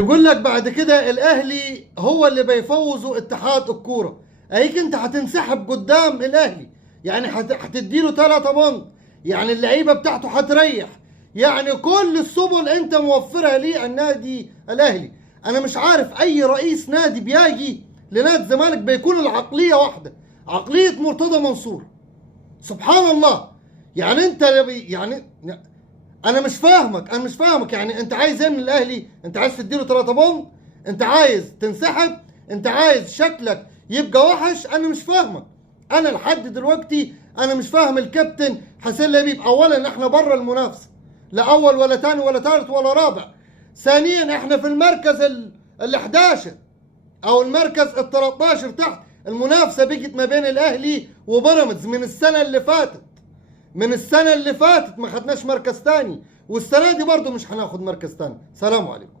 يقول لك بعد كده الاهلي هو اللي بيفوزوا اتحاد الكوره. اهيك انت هتنسحب قدام الاهلي، يعني هتديله 3 بونت، يعني اللعيبه بتاعته هتريح، يعني كل السبل انت موفرها للنادي الاهلي. انا مش عارف اي رئيس نادي بيجي لنادي الزمالك بيكون العقليه واحده، عقليه مرتضى منصور. سبحان الله. يعني انت يعني انا مش فاهمك يعني انت عايز ايه من الاهلي؟ انت عايز تديله 3 بونت؟ انت عايز تنسحب؟ انت عايز شكلك يبقى وحش؟ انا مش فاهمك. انا لحد دلوقتي انا مش فاهم الكابتن حسين لبيب. اولا احنا بره المنافسه، لا اول ولا تاني ولا تالت ولا رابع. ثانيا احنا في المركز ال 11 او المركز ال 13 تحت. المنافسه بقت ما بين الاهلي وبيراميدز من السنه اللي فاتت. ما خدناش مركز تاني، والسنه دي برضه مش هناخد مركز تاني. سلام عليكم.